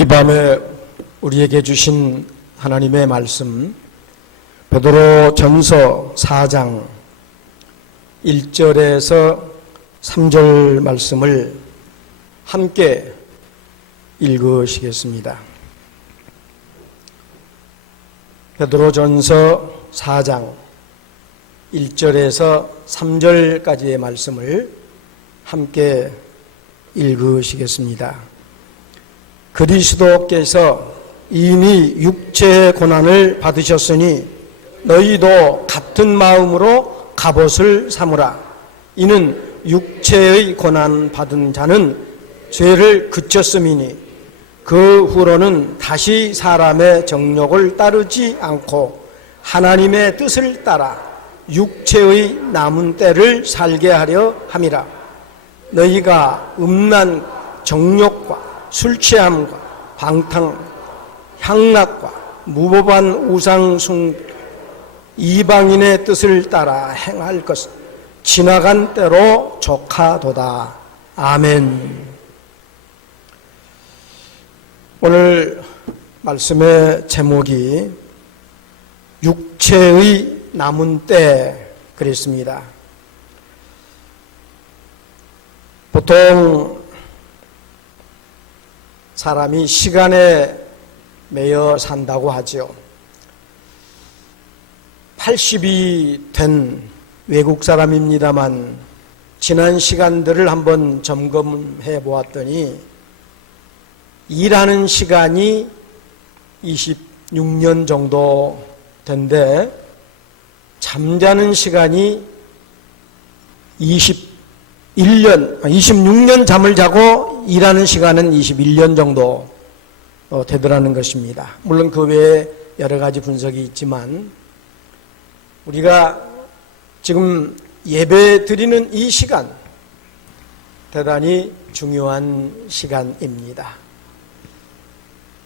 이 밤에 우리에게 주신 하나님의 말씀, 베드로 전서 4장 1절에서 3절 말씀을 함께 읽으시겠습니다. 베드로 전서 4장 1절에서 3절까지의 말씀을 함께 읽으시겠습니다. 그리스도께서 이미 육체의 고난을 받으셨으니 너희도 같은 마음으로 갑옷을 삼으라. 이는 육체의 고난 받은 자는 죄를 그쳤음이니 그 후로는 다시 사람의 정욕을 따르지 않고 하나님의 뜻을 따라 육체의 남은 때를 살게 하려 함이라. 너희가 음란 정욕과 술 취함과 방탕, 향락과 무법한 우상숭 이방인의 뜻을 따라 행할 것은 지나간 때로 족하도다. 아멘. 오늘 말씀의 제목이 육체의 남은 때 그랬습니다. 보통 사람이 시간에 매여 산다고 하죠. 80이 된 외국 사람입니다만 지난 시간들을 한번 점검해 보았더니 일하는 시간이 26년 정도 된데 잠자는 시간이 26년 잠을 자고 일하는 시간은 21년 정도 되더라는 것입니다. 물론 그 외에 여러 가지 분석이 있지만 우리가 지금 예배 드리는 이 시간 대단히 중요한 시간입니다.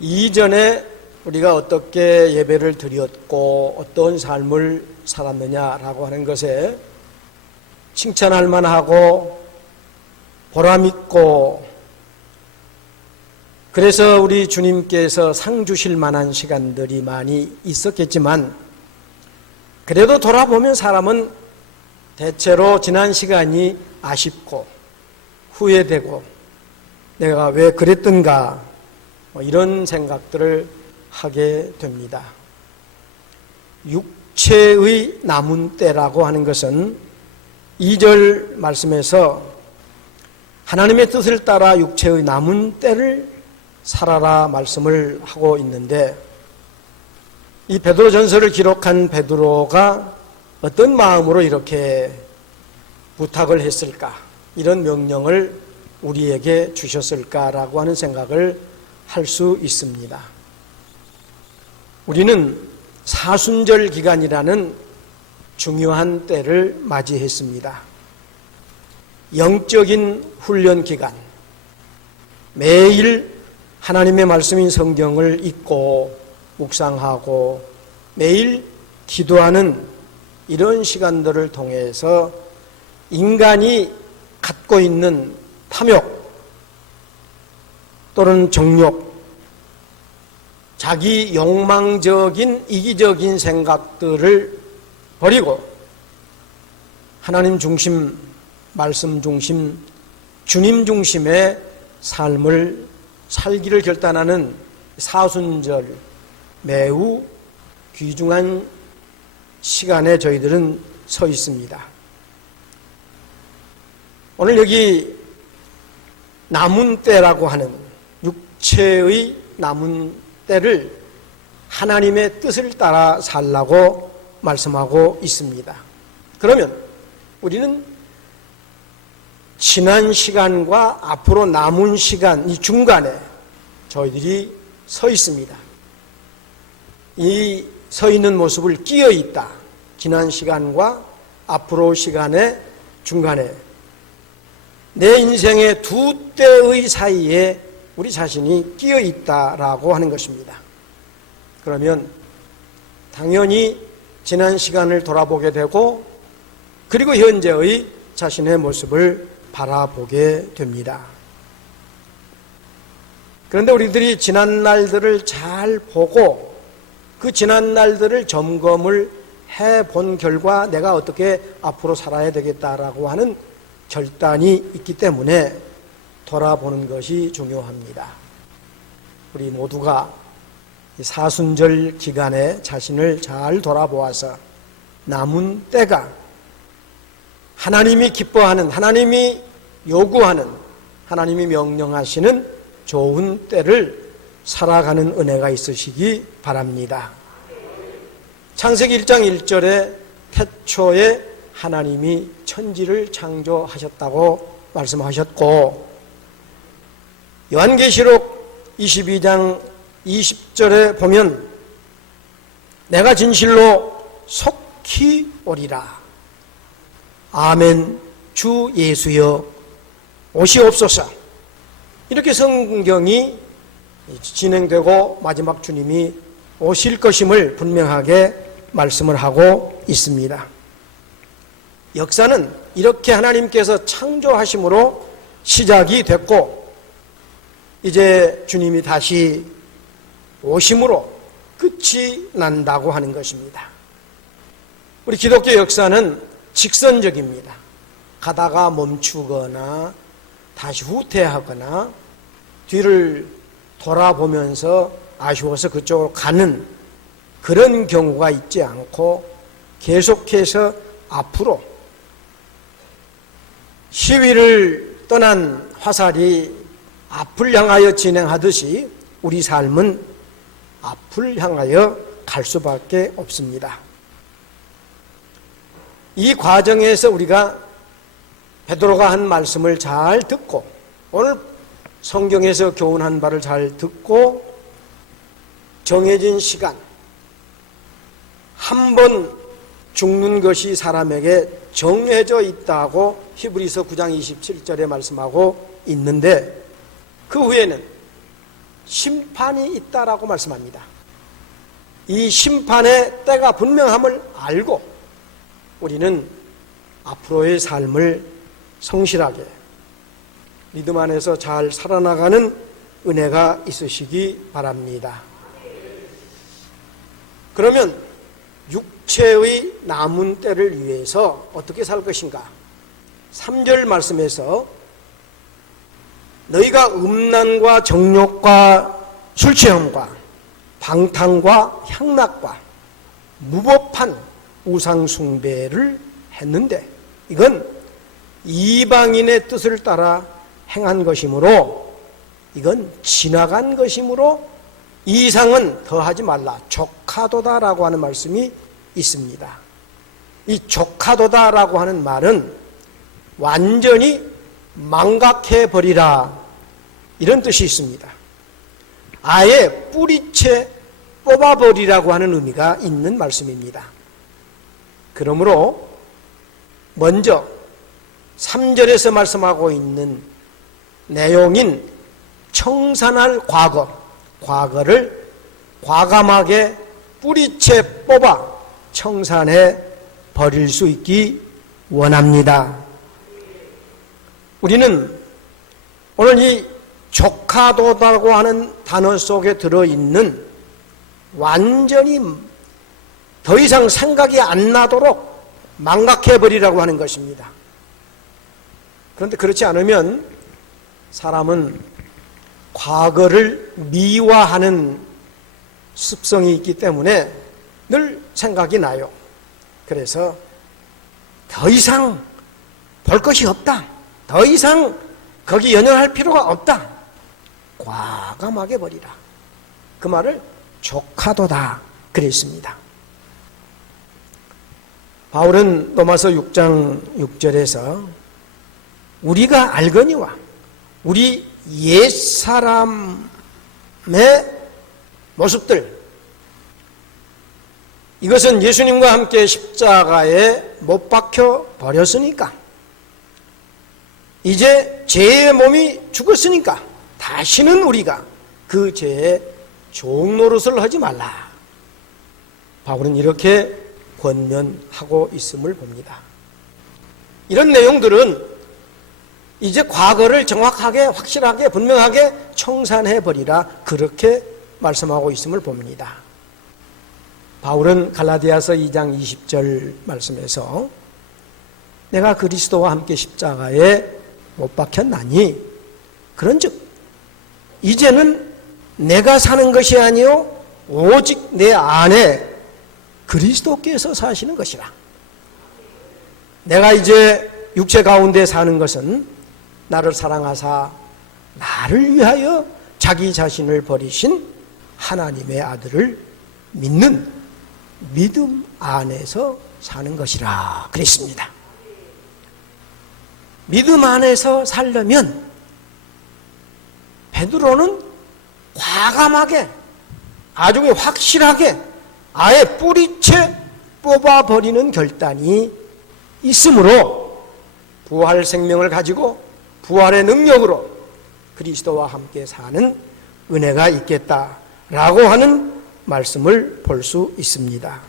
이전에 우리가 어떻게 예배를 드렸고 어떤 삶을 살았느냐라고 하는 것에 칭찬할 만하고 보람있고 그래서 우리 주님께서 상 주실 만한 시간들이 많이 있었겠지만 그래도 돌아보면 사람은 대체로 지난 시간이 아쉽고 후회되고 내가 왜 그랬던가 이런 생각들을 하게 됩니다. 육체의 남은 때라고 하는 것은 2절 말씀에서 하나님의 뜻을 따라 육체의 남은 때를 살아라 말씀을 하고 있는데 이 베드로 전서를 기록한 베드로가 어떤 마음으로 이렇게 부탁을 했을까? 이런 명령을 우리에게 주셨을까라고 하는 생각을 할 수 있습니다. 우리는 사순절 기간이라는 중요한 때를 맞이했습니다. 영적인 훈련 기간, 매일 하나님의 말씀인 성경을 읽고 묵상하고 매일 기도하는 이런 시간들을 통해서 인간이 갖고 있는 탐욕 또는 정욕, 자기 욕망적인 이기적인 생각들을 버리고 하나님 중심, 말씀 중심, 주님 중심의 삶을 살기를 결단하는 사순절 매우 귀중한 시간에 저희들은 서 있습니다. 오늘 여기 남은 때라고 하는 육체의 남은 때를 하나님의 뜻을 따라 살라고 말씀하고 있습니다. 그러면 우리는 지난 시간과 앞으로 남은 시간 이 중간에 저희들이 서 있습니다. 이 서 있는 모습을 끼어 있다. 지난 시간과 앞으로 시간의 중간에 내 인생의 두 때의 사이에 우리 자신이 끼어 있다라고 하는 것입니다. 그러면 당연히 지난 시간을 돌아보게 되고 그리고 현재의 자신의 모습을 바라보게 됩니다. 그런데 우리들이 지난 날들을 잘 보고 그 지난 날들을 점검을 해본 결과 내가 어떻게 앞으로 살아야 되겠다라고 하는 결단이 있기 때문에 돌아보는 것이 중요합니다. 우리 모두가 사순절 기간에 자신을 잘 돌아보아서 남은 때가 하나님이 기뻐하는, 하나님이 요구하는, 하나님이 명령하시는 좋은 때를 살아가는 은혜가 있으시기 바랍니다. 창세기 1장 1절에 태초에 하나님이 천지를 창조하셨다고 말씀하셨고, 요한계시록 22장 20절에 보면 내가 진실로 속히 오리라. 아멘. 주 예수여 오시옵소서. 이렇게 성경이 진행되고 마지막 주님이 오실 것임을 분명하게 말씀을 하고 있습니다. 역사는 이렇게 하나님께서 창조하심으로 시작이 됐고 이제 주님이 다시 오심으로 끝이 난다고 하는 것입니다. 우리 기독교 역사는 직선적입니다. 가다가 멈추거나 다시 후퇴하거나 뒤를 돌아보면서 아쉬워서 그쪽으로 가는 그런 경우가 있지 않고 계속해서 앞으로 시위를 떠난 화살이 앞을 향하여 진행하듯이 우리 삶은 앞을 향하여 갈 수밖에 없습니다. 이 과정에서 우리가 베드로가 한 말씀을 잘 듣고 오늘 성경에서 교훈한 바를 잘 듣고 정해진 시간 한 번 죽는 것이 사람에게 정해져 있다고 히브리서 9장 27절에 말씀하고 있는데 그 후에는 심판이 있다라고 말씀합니다. 이 심판의 때가 분명함을 알고 우리는 앞으로의 삶을 성실하게 믿음 안에서 잘 살아나가는 은혜가 있으시기 바랍니다. 그러면 육체의 남은 때를 위해서 어떻게 살 것인가? 3절 말씀에서 너희가 음란과 정욕과 술취함과 방탕과 향락과 무법한 우상숭배를 했는데 이건 이방인의 뜻을 따라 행한 것이므로 이건 지나간 것이므로 이 이상은 더하지 말라. 족하도다라고 하는 말씀이 있습니다. 이 족하도다라고 하는 말은 완전히 망각해버리라 이런 뜻이 있습니다. 아예 뿌리채 뽑아버리라고 하는 의미가 있는 말씀입니다. 그러므로 먼저 3절에서 말씀하고 있는 내용인 청산할 과거를 과감하게 뿌리채 뽑아 청산해 버릴 수 있기 원합니다. 우리는 오늘 이 족하도다고 하는 단어 속에 들어있는 완전히 더 이상 생각이 안 나도록 망각해버리라고 하는 것입니다. 그런데 그렇지 않으면 사람은 과거를 미화하는 습성이 있기 때문에 늘 생각이 나요. 그래서 더 이상 볼 것이 없다. 더 이상 거기 연연할 필요가 없다. 과감하게 버리라. 그 말을 족하도다 그랬습니다. 바울은 로마서 6장 6절에서 우리가 알거니와 우리 옛사람의 모습들 이것은 예수님과 함께 십자가에 못 박혀 버렸으니까 이제 죄의 몸이 죽었으니까 다시는 우리가 그 죄의 종노릇을 하지 말라. 바울은 이렇게 권면하고 있음을 봅니다. 이런 내용들은 이제 과거를 정확하게 확실하게 분명하게 청산해버리라, 그렇게 말씀하고 있음을 봅니다. 바울은 갈라디아서 2장 20절 말씀에서 내가 그리스도와 함께 십자가에 못 박혔나니 그런즉 이제는 내가 사는 것이 아니요 오직 내 안에 그리스도께서 사시는 것이라. 내가 이제 육체 가운데 사는 것은 나를 사랑하사 나를 위하여 자기 자신을 버리신 하나님의 아들을 믿는 믿음 안에서 사는 것이라 그랬습니다. 믿음 안에서 살려면 베드로는 과감하게, 아주 확실하게 아예 뿌리채 뽑아버리는 결단이 있으므로 부활 생명을 가지고 부활의 능력으로 그리스도와 함께 사는 은혜가 있겠다라고 하는 말씀을 볼 수 있습니다.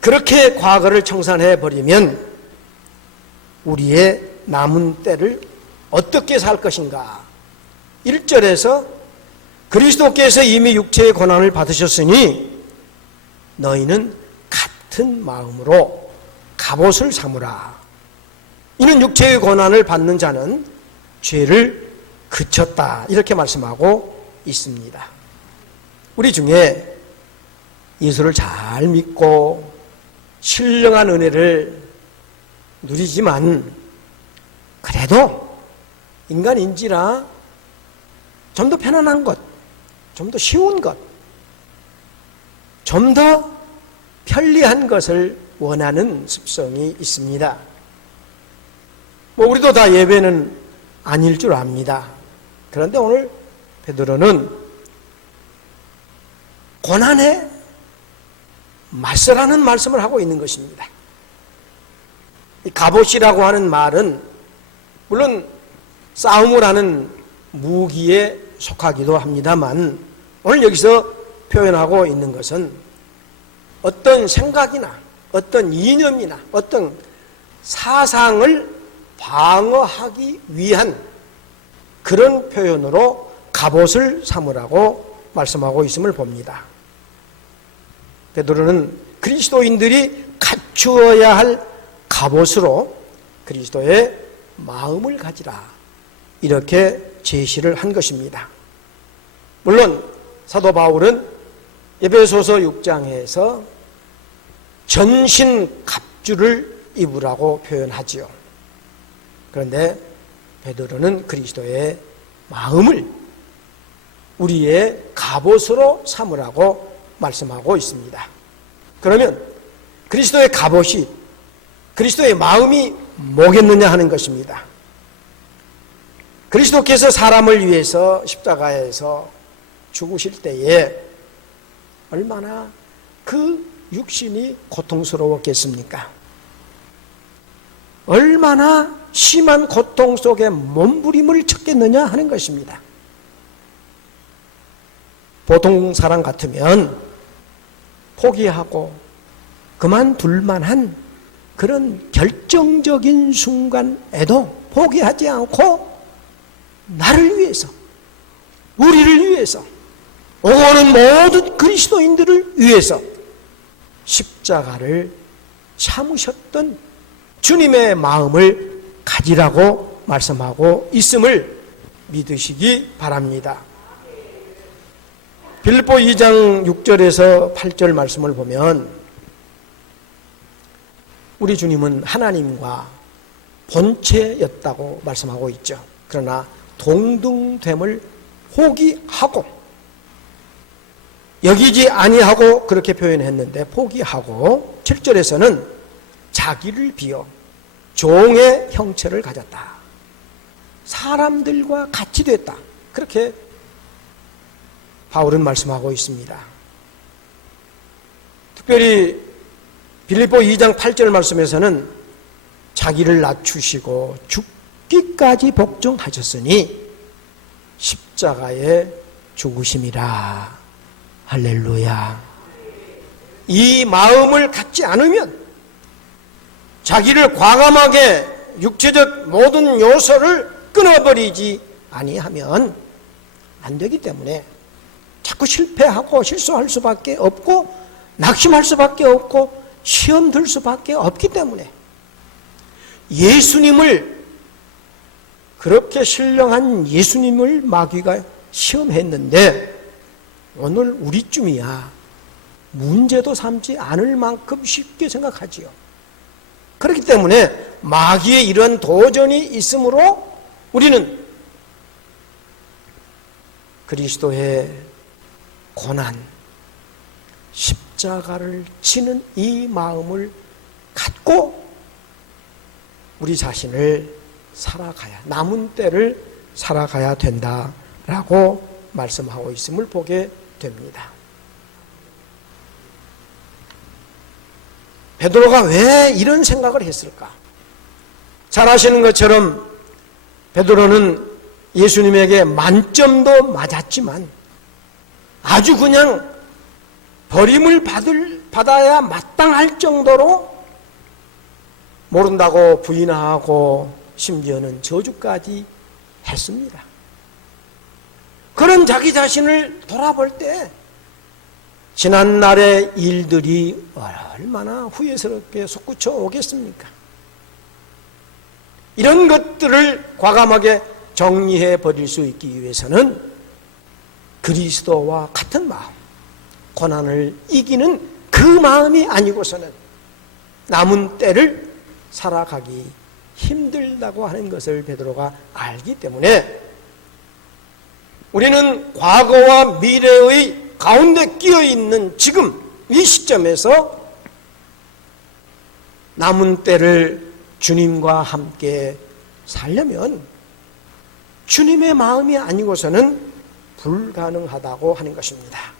그렇게 과거를 청산해버리면 우리의 남은 때를 어떻게 살 것인가? 1절에서 그리스도께서 이미 육체의 고난을 받으셨으니 너희는 같은 마음으로 갑옷을 삼으라. 이는 육체의 고난을 받는 자는 죄를 그쳤다, 이렇게 말씀하고 있습니다. 우리 중에 예수를 잘 믿고 신령한 은혜를 누리지만 그래도 인간인지라 좀 더 편안한 것, 좀 더 쉬운 것, 좀 더 편리한 것을 원하는 습성이 있습니다. 우리도 다 예배는 아닐 줄 압니다. 그런데 오늘 베드로는 고난에 맞서라는 말씀을 하고 있는 것입니다. 이 갑옷이라고 하는 말은 물론 싸움을 하는 무기에 속하기도 합니다만, 오늘 여기서 표현하고 있는 것은 어떤 생각이나 어떤 이념이나 어떤 사상을 방어하기 위한 그런 표현으로 갑옷을 삼으라고 말씀하고 있음을 봅니다. 베드로는 그리스도인들이 갖추어야 할 갑옷으로 그리스도의 마음을 가지라, 이렇게 제시를 한 것입니다. 물론 사도 바울은 에베소서 6장에서 전신 갑주를 입으라고 표현하지요. 그런데 베드로는 그리스도의 마음을 우리의 갑옷으로 삼으라고 말씀하고 있습니다. 그러면 그리스도의 갑옷이, 그리스도의 마음이 뭐겠느냐 하는 것입니다. 그리스도께서 사람을 위해서 십자가에서 죽으실 때에 얼마나 그 육신이 고통스러웠겠습니까? 얼마나 심한 고통 속에 몸부림을 쳤겠느냐 하는 것입니다. 보통 사람 같으면 포기하고 그만둘 만한 그런 결정적인 순간에도 포기하지 않고 나를 위해서, 우리를 위해서, 오는 모든 그리스도인들을 위해서 십자가를 참으셨던 주님의 마음을 가지라고 말씀하고 있음을 믿으시기 바랍니다. 빌립보 2장 6절에서 8절 말씀을 보면 우리 주님은 하나님과 본체였다고 말씀하고 있죠. 그러나 동등됨을 포기하고, 여기지 아니하고 그렇게 표현했는데 포기하고, 7절에서는 자기를 비워 종의 형체를 가졌다, 사람들과 같이 됐다, 그렇게 바울은 말씀하고 있습니다. 특별히 빌립보 2장 8절 말씀에서는 자기를 낮추시고 죽기까지 복종하셨으니 십자가에 죽으심이라. 할렐루야. 이 마음을 갖지 않으면, 자기를 과감하게 육체적 모든 요소를 끊어버리지 아니하면 안 되기 때문에 자꾸 실패하고 실수할 수밖에 없고 낙심할 수밖에 없고 시험 들 수밖에 없기 때문에 예수님을, 그렇게 신령한 예수님을 마귀가 시험했는데 오늘 우리쯤이야 문제도 삼지 않을 만큼 쉽게 생각하지요. 그렇기 때문에 마귀의 이런 도전이 있으므로 우리는 그리스도의 고난, 십자가를 지는 이 마음을 갖고 우리 자신을 살아가야, 남은 때를 살아가야 된다라고 말씀하고 있음을 보게 됩니다. 베드로가 왜 이런 생각을 했을까? 잘 아시는 것처럼 베드로는 예수님에게 만점도 맞았지만 아주 그냥 버림을 받아야 마땅할 정도로 모른다고 부인하고 심지어는 저주까지 했습니다. 그런 자기 자신을 돌아볼 때 지난날의 일들이 얼마나 후회스럽게 솟구쳐 오겠습니까? 이런 것들을 과감하게 정리해 버릴 수 있기 위해서는 그리스도와 같은 마음, 고난을 이기는 그 마음이 아니고서는 남은 때를 살아가기 힘들다고 하는 것을 베드로가 알기 때문에 우리는 과거와 미래의 가운데 끼어있는 지금 이 시점에서 남은 때를 주님과 함께 살려면 주님의 마음이 아니고서는 불가능하다고 하는 것입니다.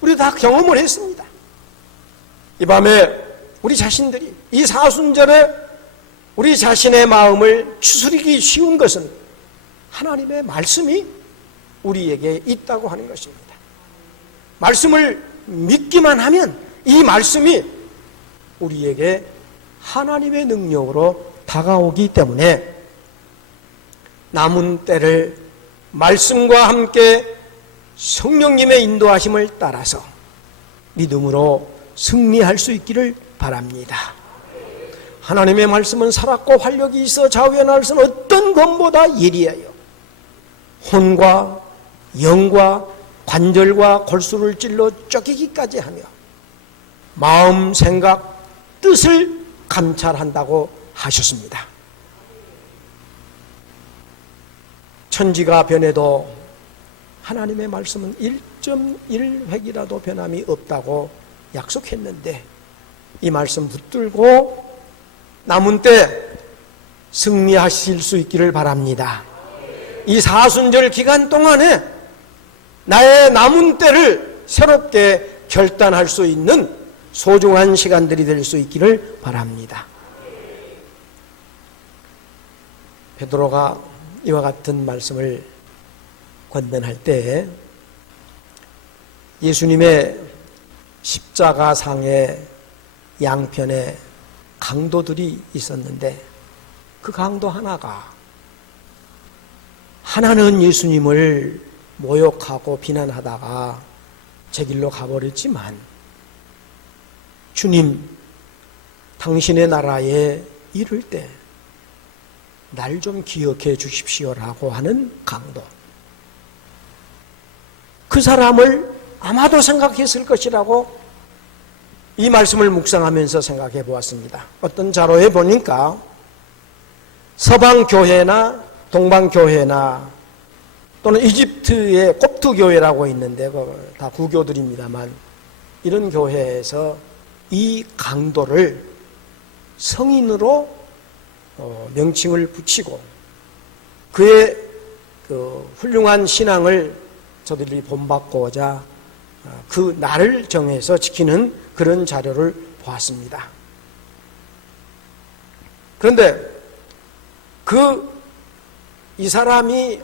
우리 다 경험을 했습니다. 이 밤에 우리 자신들이 이 사순절에 우리 자신의 마음을 추스리기 쉬운 것은 하나님의 말씀이 우리에게 있다고 하는 것입니다. 말씀을 믿기만 하면 이 말씀이 우리에게 하나님의 능력으로 다가오기 때문에 남은 때를 말씀과 함께 성령님의 인도하심을 따라서 믿음으로 승리할 수 있기를 바랍니다. 하나님의 말씀은 살았고 활력이 있어 좌우에 날 수는 어떤 것보다 예리해요. 혼과 영과 관절과 골수를 찔러 쫓기기까지 하며 마음, 생각, 뜻을 감찰한다고 하셨습니다. 천지가 변해도 하나님의 말씀은 1.1획이라도 변함이 없다고 약속했는데 이 말씀 붙들고 남은 때 승리하실 수 있기를 바랍니다. 이 사순절 기간 동안에 나의 남은 때를 새롭게 결단할 수 있는 소중한 시간들이 될 수 있기를 바랍니다. 베드로가 이와 같은 말씀을 권면할 때 예수님의 십자가상의 양편에 강도들이 있었는데 그 강도 하나는 예수님을 모욕하고 비난하다가 제 길로 가버렸지만 주님, 당신의 나라에 이를 때 날 좀 기억해 주십시오라고 하는 강도. 그 사람을 아마도 생각했을 것이라고 이 말씀을 묵상하면서 생각해 보았습니다. 어떤 자료에 보니까 서방교회나 동방교회나 또는 이집트의 콥트교회라고 있는데 다 구교들입니다만 이런 교회에서 이 강도를 성인으로 명칭을 붙이고 그의 그 훌륭한 신앙을 저들이 본받고자 그 날을 정해서 지키는 그런 자료를 보았습니다. 그런데 이 사람이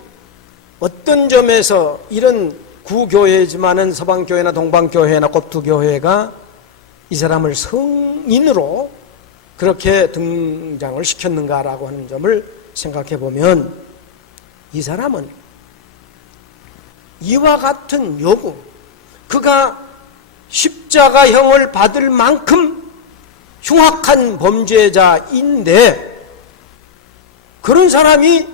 어떤 점에서 이런 구교회지만은 서방교회나 동방교회나 kopt교회가 이 사람을 성인으로 그렇게 등장을 시켰는가라고 하는 점을 생각해 보면 이 사람은 이와 같은 요구, 그가 십자가형을 받을 만큼 흉악한 범죄자인데 그런 사람이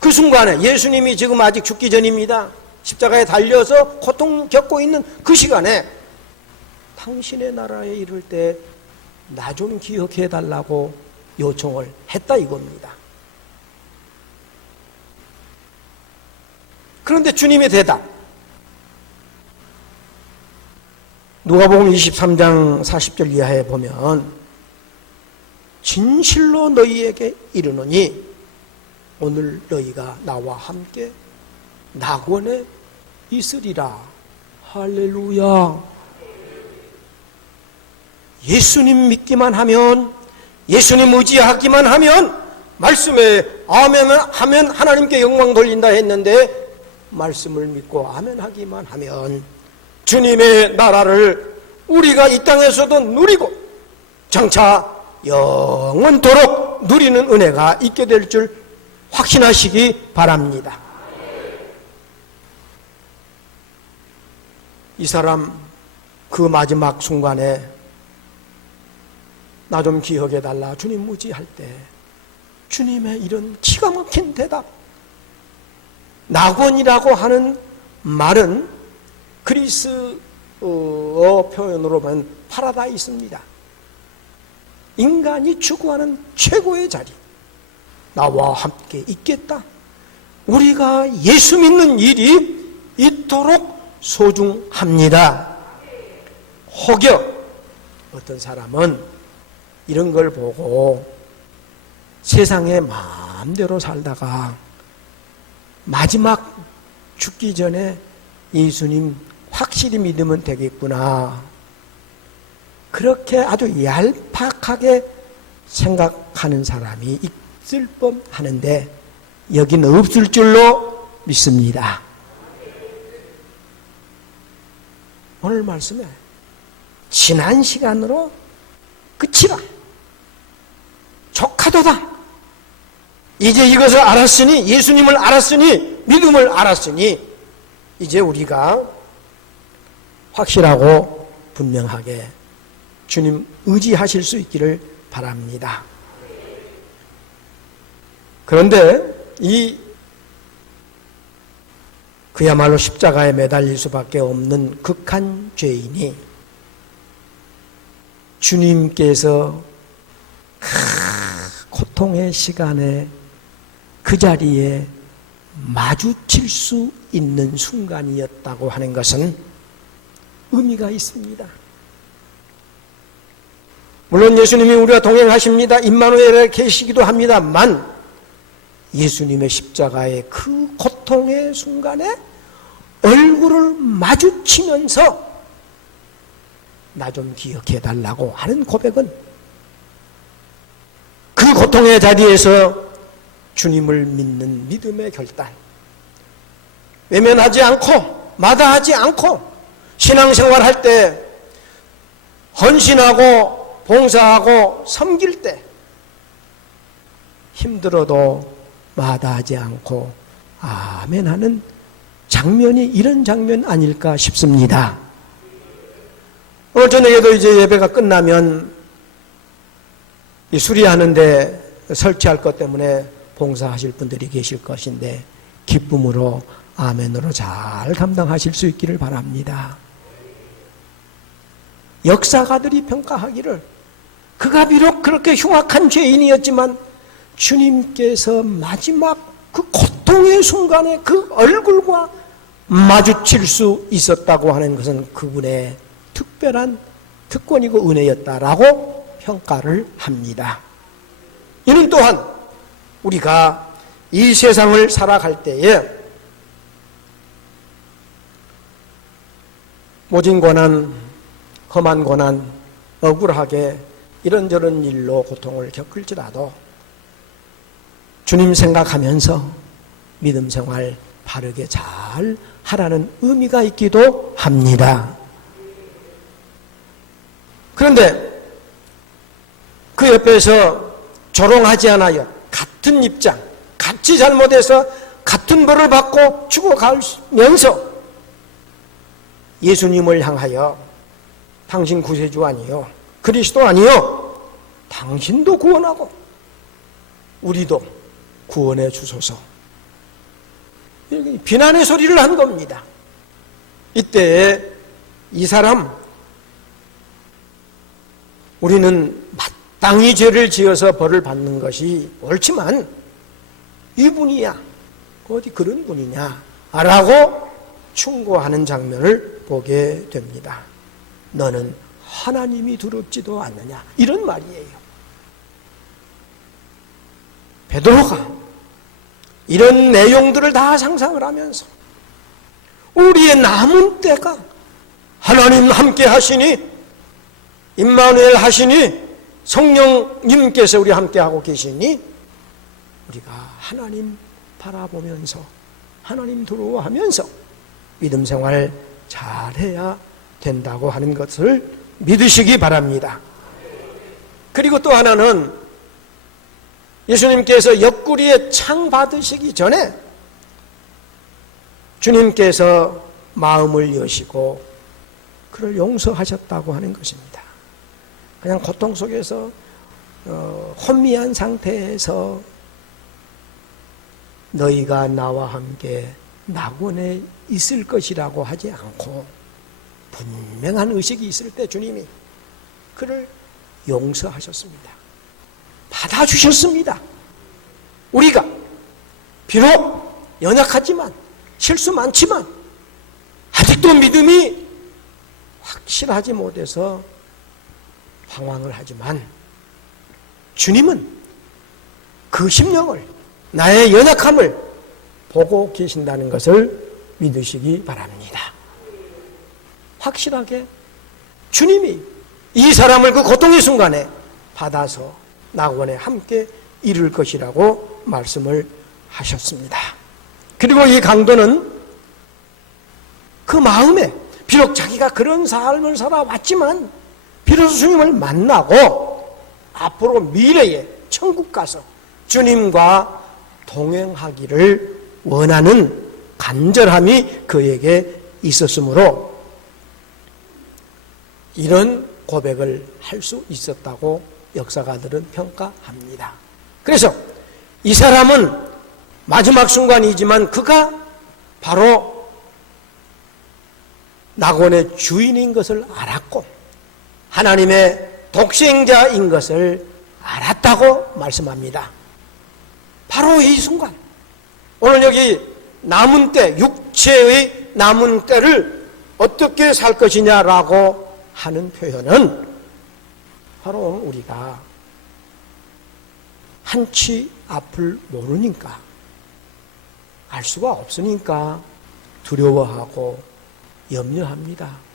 그 순간에 예수님이 지금 아직 죽기 전입니다. 십자가에 달려서 고통 겪고 있는 그 시간에 당신의 나라에 이를 때 나 좀 기억해 달라고 요청을 했다 이겁니다. 그런데 주님의 대답, 누가복음 23장 40절 이하에 보면 진실로 너희에게 이르노니 오늘 너희가 나와 함께 낙원에 있으리라. 할렐루야. 예수님 믿기만 하면, 예수님 의지하기만 하면, 말씀에 아멘 하면 하나님께 영광 돌린다 했는데 말씀을 믿고 아멘 하기만 하면 주님의 나라를 우리가 이 땅에서도 누리고 장차 영원토록 누리는 은혜가 있게 될 줄 확신하시기 바랍니다. 이 사람 그 마지막 순간에 나 좀 기억해 달라 주님 의지할 때 주님의 이런 기가 막힌 대답, 낙원이라고 하는 말은 그리스어 표현으로 보면 파라다이스입니다. 인간이 추구하는 최고의 자리, 나와 함께 있겠다. 우리가 예수 믿는 일이 이토록 소중합니다. 혹여 어떤 사람은 이런 걸 보고 세상에 마음대로 살다가 마지막 죽기 전에 예수님 확실히 믿으면 되겠구나, 그렇게 아주 얄팍하게 생각하는 사람이 있을 법하는데 여기는 없을 줄로 믿습니다. 오늘 말씀에 지난 시간으로 끝이라, 조카도다, 이제 이것을 알았으니, 예수님을 알았으니, 믿음을 알았으니 이제 우리가 확실하고 분명하게 주님 의지하실 수 있기를 바랍니다. 그런데 그야말로 십자가에 매달릴 수밖에 없는 극한 죄인이 주님께서 고통의 시간에 그 자리에 마주칠 수 있는 순간이었다고 하는 것은 의미가 있습니다. 물론 예수님이 우리와 동행하십니다. 임마누엘에 계시기도 합니다만 예수님의 십자가의 그 고통의 순간에 얼굴을 마주치면서 나 좀 기억해 달라고 하는 고백은 그 고통의 자리에서 주님을 믿는 믿음의 결단, 외면하지 않고 마다하지 않고 신앙생활할 때 헌신하고 봉사하고 섬길 때 힘들어도 마다하지 않고 아멘 하는 장면이 이런 장면 아닐까 싶습니다. 오늘 저녁에도 이제 예배가 끝나면 수리하는데 설치할 것 때문에 봉사하실 분들이 계실 것인데 기쁨으로 아멘으로 잘 감당하실 수 있기를 바랍니다. 역사가들이 평가하기를 그가 비록 그렇게 흉악한 죄인이었지만 주님께서 마지막 그 고통의 순간에 그 얼굴과 마주칠 수 있었다고 하는 것은 그분의 특별한 특권이고 은혜였다라고 평가를 합니다. 이는 또한 우리가 이 세상을 살아갈 때에 모진 고난, 험한 고난, 억울하게 이런저런 일로 고통을 겪을지라도 주님 생각하면서 믿음 생활 바르게 잘 하라는 의미가 있기도 합니다. 그런데 그 옆에서 조롱하지 않아요. 같은 입장, 같이 잘못해서 같은 벌을 받고 죽어가면서 예수님을 향하여 당신 구세주 아니요, 그리스도 아니요, 당신도 구원하고 우리도 구원해 주소서, 비난의 소리를 한 겁니다. 이때 이 사람, 우리는 마땅히 죄를 지어서 벌을 받는 것이 옳지만 이분이야 어디 그런 분이냐 라고 충고하는 장면을 보게 됩니다. 너는 하나님이 두렵지도 않느냐, 이런 말이에요. 베드로가 이런 내용들을 다 상상을 하면서 우리의 남은 때가 하나님 함께 하시니, 임마누엘 하시니, 성령님께서 우리 함께 하고 계시니 우리가 하나님 바라보면서 하나님 두려워하면서 믿음 생활 잘해야 된다고 하는 것을 믿으시기 바랍니다. 그리고 또 하나는 예수님께서 옆구리에 창 받으시기 전에 주님께서 마음을 여시고 그를 용서하셨다고 하는 것입니다. 그냥 고통 속에서 혼미한 상태에서 너희가 나와 함께 낙원에 있을 것이라고 하지 않고 분명한 의식이 있을 때 주님이 그를 용서하셨습니다. 받아주셨습니다. 우리가 비록 연약하지만, 실수 많지만, 아직도 믿음이 확실하지 못해서 방황을 하지만 주님은 그 심령을, 나의 연약함을 보고 계신다는 것을 믿으시기 바랍니다. 확실하게 주님이 이 사람을 그 고통의 순간에 받아서 낙원에 함께 이룰 것이라고 말씀을 하셨습니다. 그리고 이 강도는 그 마음에 비록 자기가 그런 삶을 살아왔지만 비로소 주님을 만나고 앞으로 미래에 천국 가서 주님과 동행하기를 원하는 간절함이 그에게 있었으므로 이런 고백을 할 수 있었다고 역사가들은 평가합니다. 그래서 이 사람은 마지막 순간이지만 그가 바로 낙원의 주인인 것을 알았고 하나님의 독생자인 것을 알았다고 말씀합니다. 바로 이 순간, 오늘 여기 남은 때, 육체의 남은 때를 어떻게 살 것이냐라고 하는 표현은 바로 오늘 우리가 한치 앞을 모르니까, 알 수가 없으니까 두려워하고 염려합니다.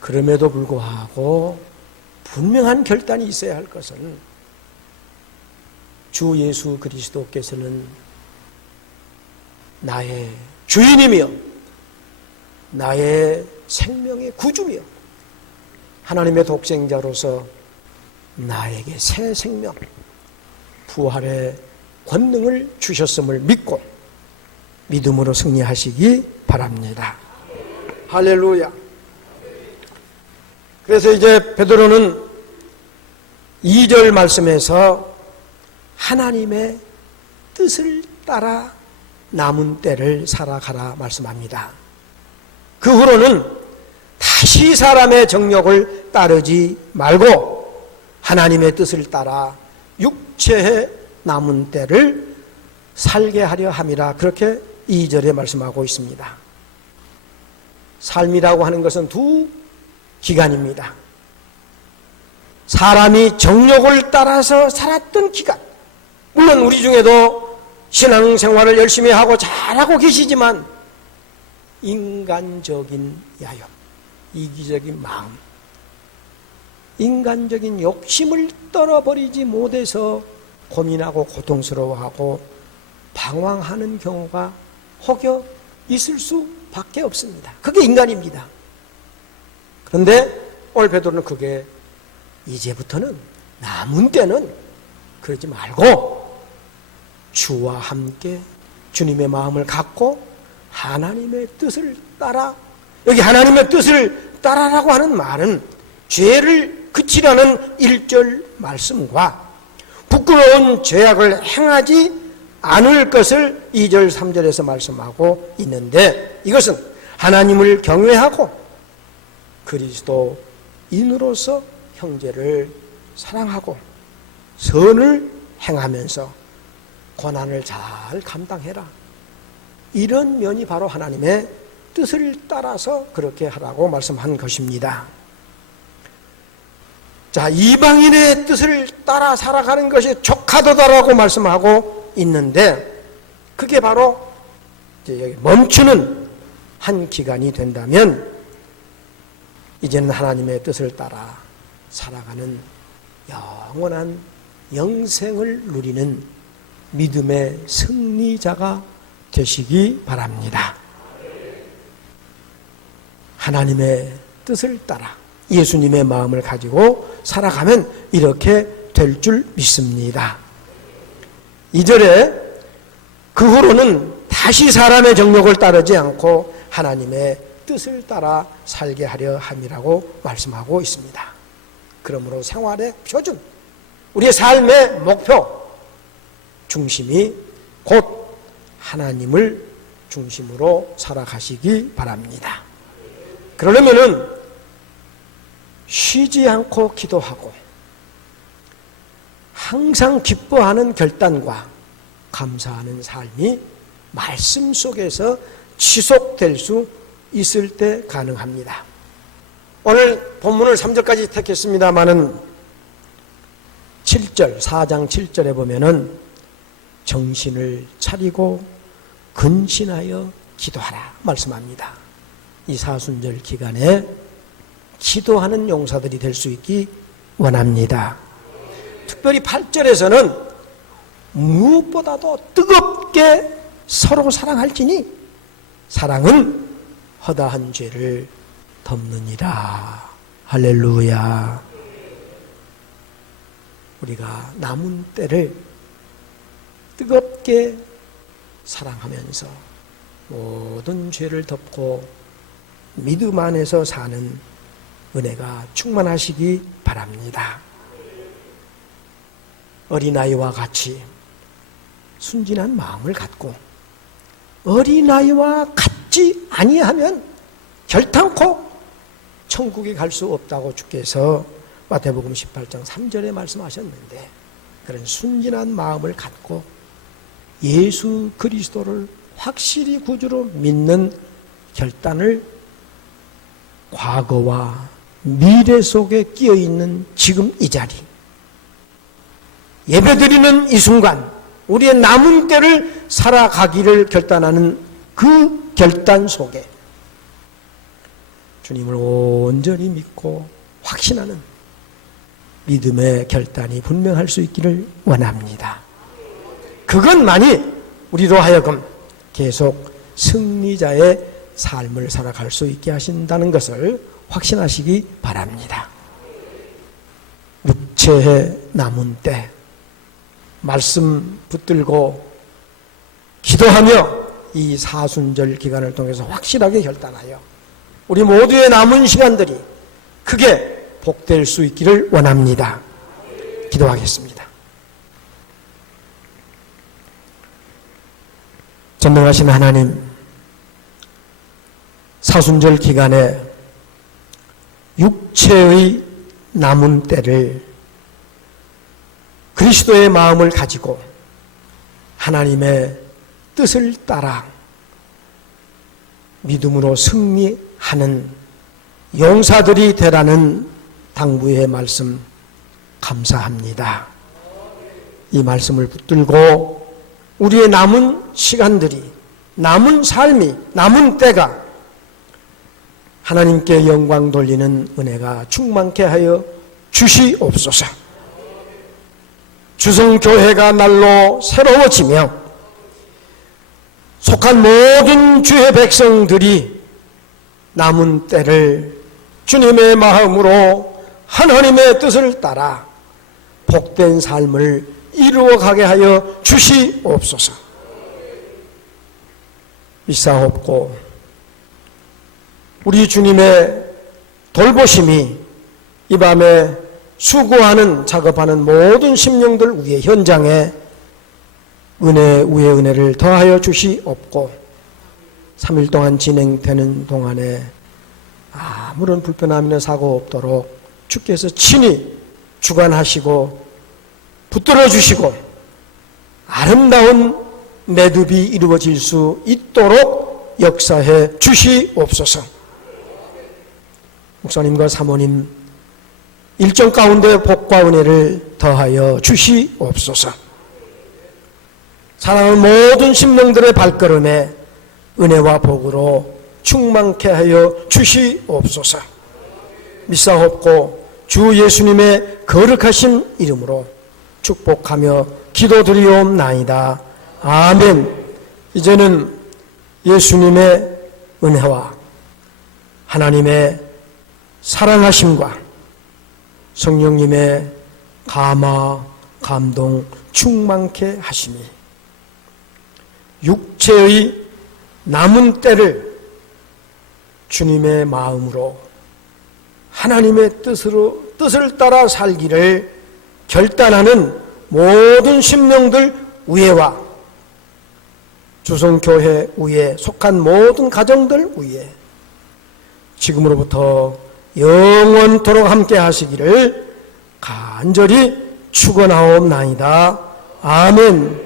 그럼에도 불구하고 분명한 결단이 있어야 할 것은 주 예수 그리스도께서는 나의 주인이며 나의 생명의 구주며 하나님의 독생자로서 나에게 새 생명, 부활의 권능을 주셨음을 믿고 믿음으로 승리하시기 바랍니다. 할렐루야. 그래서 이제 베드로는 2절 말씀에서 하나님의 뜻을 따라 남은 때를 살아가라 말씀합니다. 그 후로는 다시 사람의 정욕을 따르지 말고 하나님의 뜻을 따라 육체의 남은 때를 살게 하려 함이라, 그렇게 2절에 말씀하고 있습니다. 삶이라고 하는 것은 두 기간입니다. 사람이 정욕을 따라서 살았던 기간, 물론 우리 중에도 신앙생활을 열심히 하고 잘하고 계시지만 인간적인 야욕, 이기적인 마음, 인간적인 욕심을 떨어버리지 못해서 고민하고 고통스러워하고 방황하는 경우가 혹여 있을 수밖에 없습니다. 그게 인간입니다. 그런데 오늘 베드로는 그게 이제부터는 남은 때는 그러지 말고 주와 함께 주님의 마음을 갖고 하나님의 뜻을 따라, 여기 하나님의 뜻을 따라라고 하는 말은 죄를 그치라는 1절 말씀과 부끄러운 죄악을 행하지 않을 것을 2절 3절에서 말씀하고 있는데, 이것은 하나님을 경외하고 그리스도인으로서 형제를 사랑하고 선을 행하면서 고난을 잘 감당해라, 이런 면이 바로 하나님의 뜻을 따라서 그렇게 하라고 말씀한 것입니다. 자, 이방인의 뜻을 따라 살아가는 것이 족하도다라고 말씀하고 있는데, 그게 바로 이제 여기 멈추는 한 기간이 된다면 이제는 하나님의 뜻을 따라 살아가는 영원한 영생을 누리는 믿음의 승리자가 되시기 바랍니다. 하나님의 뜻을 따라 예수님의 마음을 가지고 살아가면 이렇게 될 줄 믿습니다. 2절에 그 후로는 다시 사람의 정욕을 따르지 않고 하나님의 뜻을 따라 살게 하려 함이라고 말씀하고 있습니다. 그러므로 생활의 표준, 우리의 삶의 목표, 중심이 곧 하나님을 중심으로 살아가시기 바랍니다. 그러려면은 쉬지 않고 기도하고 항상 기뻐하는 결단과 감사하는 삶이 말씀 속에서 지속될 수 있을 때 가능합니다. 오늘 본문을 3절까지 택했습니다마는 7절, 4장 7절에 보면은 정신을 차리고 근신하여 기도하라 말씀합니다. 이 사순절 기간에 기도하는 용사들이 될 수 있기 원합니다. 특별히 8절에서는 무엇보다도 뜨겁게 서로 사랑할지니 사랑은 허다한 죄를 덮느니라. 할렐루야. 우리가 남은 때를 뜨겁게 사랑하면서 모든 죄를 덮고 믿음 안에서 사는 은혜가 충만하시기 바랍니다. 어린아이와 같이 순진한 마음을 갖고 어린아이와 같지 아니하면 결탄코 천국에 갈 수 없다고 주께서 마태복음 18장 3절에 말씀하셨는데, 그런 순진한 마음을 갖고 예수 그리스도를 확실히 구주로 믿는 결단을 과거와 미래 속에 끼어있는 지금 이 자리, 예배드리는 이 순간 우리의 남은 때를 살아가기를 결단하는 그 결단 속에 주님을 온전히 믿고 확신하는 믿음의 결단이 분명할 수 있기를 원합니다. 그것만이 우리로 하여금 계속 승리자의 삶을 살아갈 수 있게 하신다는 것을 확신하시기 바랍니다. 육체의 남은 때 말씀 붙들고 기도하며 이 사순절 기간을 통해서 확실하게 결단하여 우리 모두의 남은 시간들이 크게 복될 수 있기를 원합니다. 기도하겠습니다. 전능하신 하나님, 사순절 기간에 육체의 남은 때를 그리스도의 마음을 가지고 하나님의 뜻을 따라 믿음으로 승리하는 용사들이 되라는 당부의 말씀 감사합니다. 이 말씀을 붙들고 우리의 남은 시간들이, 남은 삶이, 남은 때가 하나님께 영광 돌리는 은혜가 충만케 하여 주시옵소서. 주성교회가 날로 새로워지며 속한 모든 주의 백성들이 남은 때를 주님의 마음으로 하나님의 뜻을 따라 복된 삶을 이루어가게 하여 주시옵소서. 믿사옵고 우리 주님의 돌보심이 이 밤에 수고하는 작업하는 모든 심령들 위에 현장에 은혜 위에 은혜를 더하여 주시옵고 3일 동안 진행되는 동안에 아무런 불편함이나 사고 없도록 주께서 친히 주관하시고 붙들어 주시고 아름다운 매듭이 이루어질 수 있도록 역사해 주시옵소서. 목사님과 사모님 일정 가운데 복과 은혜를 더하여 주시옵소서. 사랑하는 모든 심령들의 발걸음에 은혜와 복으로 충만케 하여 주시옵소서. 믿사옵고 주 예수님의 거룩하신 이름으로 축복하며 기도드리옵나이다. 아멘. 이제는 예수님의 은혜와 하나님의 사랑하심과 성령님의 감화, 감동, 충만케 하심이 육체의 남은 때를 주님의 마음으로 하나님의 뜻을 따라 살기를 결단하는 모든 심령들 위에와 주성교회 위에 속한 모든 가정들 위에 지금으로부터 영원토록 함께 하시기를 간절히 축원하옵나이다. 아멘.